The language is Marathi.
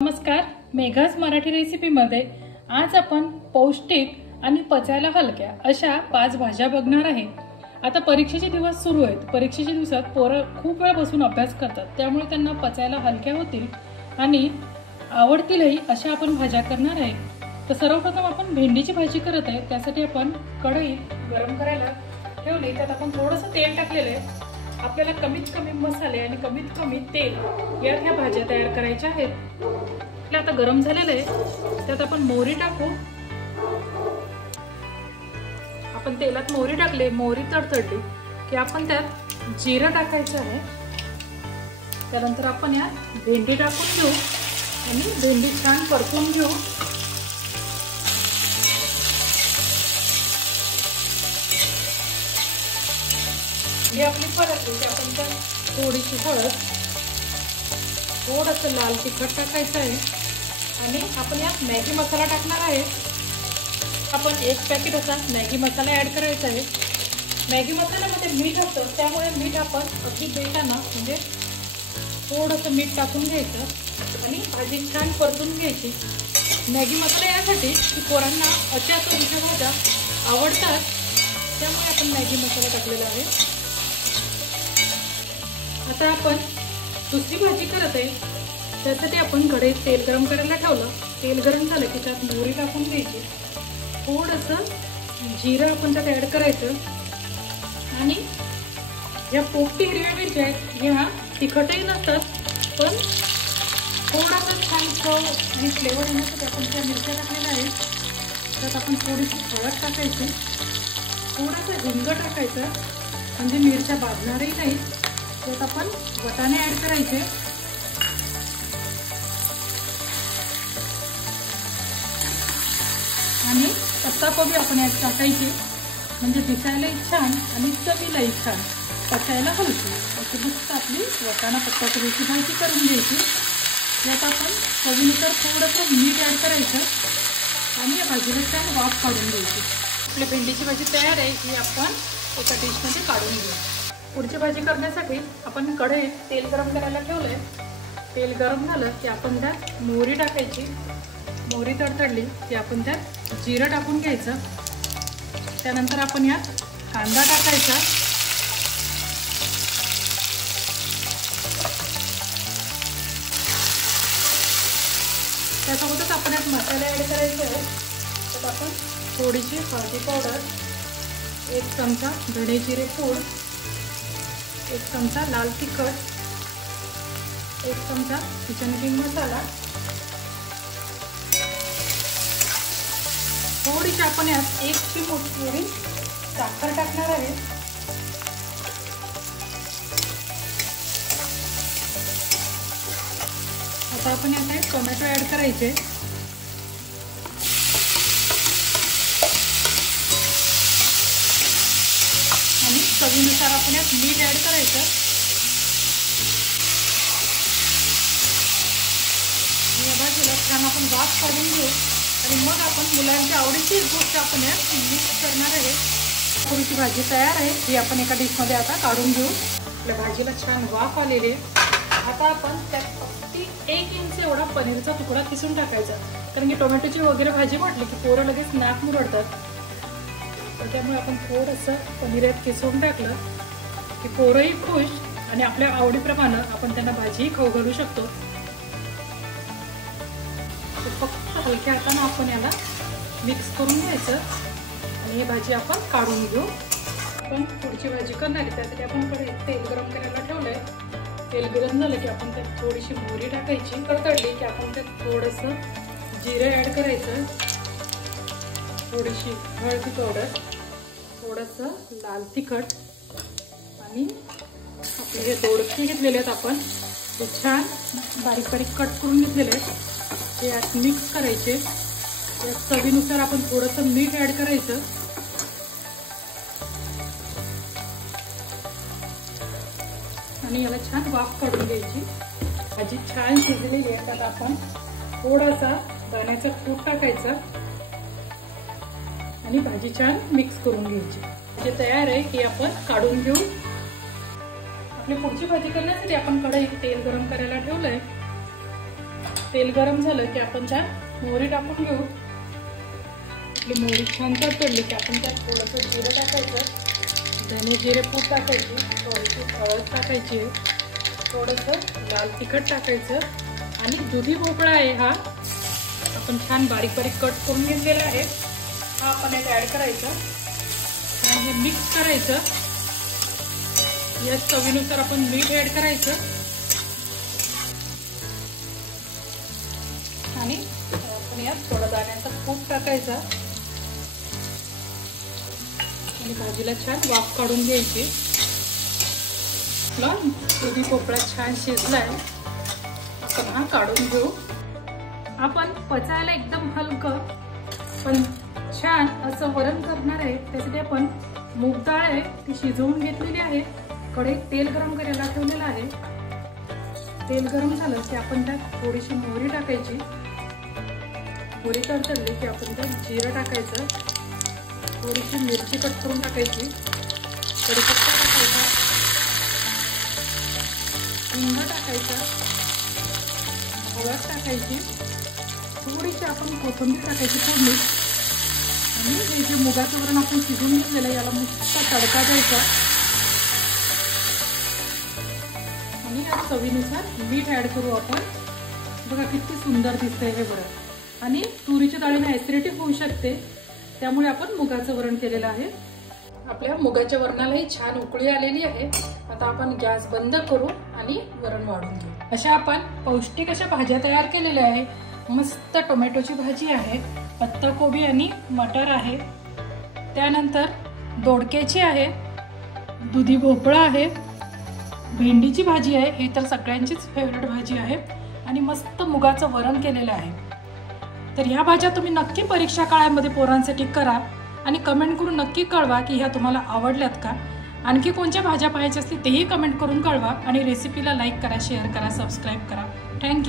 नमस्कार, मेघाज मराठी रेसिपीमध्ये आज आपण पौष्टिक आणि पचायला हलक्या अशा 5 भाज्या बघणार आहे। आता परीक्षेचे दिवस सुरू आहेत। परीक्षेच्या दिवसात पोरं खूप वेळ बसून अभ्यास करतात, त्यामुळे त्यांना पचायला हलक्या होतील आणि आवडतीलही अशा आपण भाज्या करणार आहे। तर सर्वप्रथम आपण भेंडीची भाजी करत आहे। त्यासाठी आपण कढई गरम करायला ठेवली, त्यात आपण थोडंसं तेल टाकलेलं आहे। आपल्याला कमीत कमी मसाले आणि कमीत कमी तेल यात ह्या भाज्या तयार करायच्या आहेत। आता गरम झालेलं आहे, त्यात आपण मोहरी टाकू। आपण तेलात मोहरी टाकले, मोहरी तडतडली की आपण त्यात जिरं टाकायचं आहे। त्यानंतर आपण यात भेंडी टाकून घेऊ आणि भेंडी छान परतून घेऊ। ही आपली परतली की आपण त्यात थोडीशी हळद, थोडंसं लाल तिखट टाकायचं आहे आणि आपण यात मॅगी मसाला टाकणार आहे। आपण 1 पॅकेट असा मॅगी मसाला ॲड करायचा आहे। मॅगी मसाल्यामध्ये मीठ असतं, त्यामुळे मीठ आपण अगदी बेटाना म्हणजे थोडंसं मीठ टाकून घ्यायचं आणि भाजी छान परतून घ्यायची। मॅगी मसाला यासाठी की पोरांना अशा तऱ्हेच्या भाज्या आवडतात, त्यामुळे आपण मॅगी मसाला टाकलेला आहे। आता आपण दुसरी भाजी करत आहे, त्यासाठी आपण कढईत तेल गरम करायला ठेवलं। तेल गरम झालं की त्यात मोहरी टाकून द्यायची, थोडंसं जिरं आपण त्यात ॲड करायचं आणि या पोपटी हिरव्या मिरच्या आहेत, ह्या तिखटही नसतात, पण थोडासा छान चव आणि फ्लेवर येण्यासाठी आपण त्या मिरच्या टाकलेल्या आहेत। त्यात आपण थोडीशी हळद टाकायची, थोडासा हिंग टाकायचं म्हणजे मिरच्या भाजणारही नाही। त्यात आपण वाटाणे ॲड करायचे आणि पत्ताकोबी आपण यात टाकायची, म्हणजे दिसायलाही छान आणि चवीलाही छान, पचायला हलकी अशी मस्त आपली वाटाणा पत्ताकोबीची भाजी करून घ्यायची। यात आपण चवीनुसार थोडंसं मीठ ॲड करायचं आणि या भाजीला छान वाफ काढून घ्यायची। आपली भेंडीची भाजी तयार आहे, ही आपण एका डिशमध्ये काढून घेऊ। पुढची भाजी करण्यासाठी आपण कढईत तेल गरम करायला ठेवलंय। तेल गरम झालं की आपण त्यात मोहरी टाकायची, मोहरी तडतडली की आपण त्यात जिरं टाकून घ्यायचं। त्यानंतर आपण यात कांदा टाकायचा, त्यासोबतच आपण यात मसाले ॲड करायचे आहेत। त्यात आपण थोडीशी हळदी पावडर, 1 चमचा धणे जिरे पूड, 1 चमचा लाल तिखट, 1 चमचा किचन किंग मसाला, थोडीशी आपण यात 1 चिमूट साखर टाकणार आहे। आता आपण यात टोमॅटो ॲड करायचे आणि चवीनुसार आपण यात मीठ ॲड करायचं। या भाजीला छान आपण वाफ काढून घेऊ आणि मग आपण मुलांच्या आवडीची गोष्ट आपण यात मिक्स करणार आहे। थोडीशी भाजी तयार आहे, ही आपण एका डिशमध्ये आता काढून घेऊ। आपल्या भाजीला छान वाफ आलेली आहे। आता आपण त्यात अगदी 1 इंच एवढा पनीरचा तुकडा किसून टाकायचा, कारण की टोमॅटोची वगैरे भाजी म्हटली की पोरं लगेच नाक मुरडतात, तर त्यामुळे आपण थोडंसं पनीर यात किसून टाकलं की पोरंही खुश आणि आपल्या आवडीप्रमाणे आपण त्यांना भाजीही खाऊ घालू शकतो। फक्त हलक्या हाताने आपण याला मिक्स करून घ्यायचं आणि ही भाजी आपण काढून घेऊ। आपण पुढची भाजी करणार आहे, त्यासाठी आपण कढईत तेल गरम करायला ठेवलंय। तेल गरम झालं की आपण त्यात थोडीशी मोहरी टाकायची, तडतडली की आपण त्यात थोडंसं जिरं ॲड करायचं, थोडीशी हळदी पावडर, थोडंसं लाल तिखट आणि आपले हे दोडके घेतलेले आहेत आपण, ते छान बारीक बारीक कट करून घेतलेले आहेत, ते यात मिक्स करायचे। यात चवीनुसार आपण थोडंसं मीठ ॲड करायचं आणि याला छान वाफ काढून द्यायची। भाजी छान शिजलेली आहे, त्यात आपण थोडासा दाण्याचा कूट टाकायचा आणि भाजी छान मिक्स करून घ्यायची। भाजी तयार आहे, ही आपण काढून घेऊ। आपली पुढची भाजी करण्यासाठी आपण कढईत तेल गरम करायला ठेवलंय। तेल गरम झालं की आपण त्यात मोहरी टाकून घेऊ। आपली मोहरी छान तडतडली की आपण त्यात थोडंसं जिरं टाकायचं, धने जिरे पूड टाकायची, थोडीशी हळद टाकायची, थोडंसं लाल तिखट टाकायचं आणि दुधी भोपळा आहे हा आपण छान बारीक बारीक कट करून घेतलेला आहे, हा आपण यात ऍड करायचा आणि हे मिक्स करायचं। या चवीनुसार आपण मीठ ऍड करायचं आणि आपण यात थोडा दाण्याचा कूट टाकायचा आणि भाजीला छान वाफ काढून घ्यायची। आपला दुधी भोपळा छान शिजलाय, आपण हा काढून घेऊ। आपण पचायला एकदम हलकं पण छान असं वरण करणार आहे, त्यासाठी आपण मूग डाळ आहे ती शिजवून घेतलेली आहे, कढईत तेल गरम करायला ठेवलेलं आहे। तेल गरम झालं की आपण त्यात थोडीशी मोहरी टाकायची, मोहरी तडतडली की आपण त्यात जिरं टाकायचं, थोडीशी मिरची कट करून टाकायची, कढीपत्ता टाकायचा, हिंग टाकायचा, हळद टाकायची, थोडीशी आपण कोथिंबीर टाकायची फोडणी आणि हे जे मुगाचं वरण आपण शिजवून घेतलेलं याला मस्त तडका द्यायचा आणि या चवीनुसार मीठ ऍड करू आपण। बघा किती सुंदर दिसतंय हे वरण आणि तुरीच्या डाळीने ऍसिडिटी होऊ शकते, त्यामुळे आपण मुगाचं वरण केलेलं आहे। आपल्या मुगाच्या वरणालाही छान उकळी आलेली आहे, आता आपण गॅस बंद करू आणि वरण वाढून घेऊ। अशा आपण पौष्टिक अशा भाज्या तयार केलेल्या आहे। मस्त टोमॅटोची भाजी आहे, पत्ताकोबी आणि मटर आहे, त्यानंतर दोडक्याची आहे, दुधी भोपळा आहे, भेंडीची भाजी आहे, ही तर सगळ्यांचीच फेवरेट भाजी आहे आणि मस्त मुगाचं वरण केलेलं आहे। तर ह्या भाज्या तुम्ही नक्की परीक्षा काळामध्ये पोरांसाठी करा आणि कमेंट करून नक्की कळवा की ह्या तुम्हाला आवडल्यात का। आणखी कोणत्या भाज्या पाहायच्या असतील तेही कमेंट करून कळवा आणि रेसिपीला लाईक करा, शेअर करा, सबस्क्राईब करा। थँक्यू।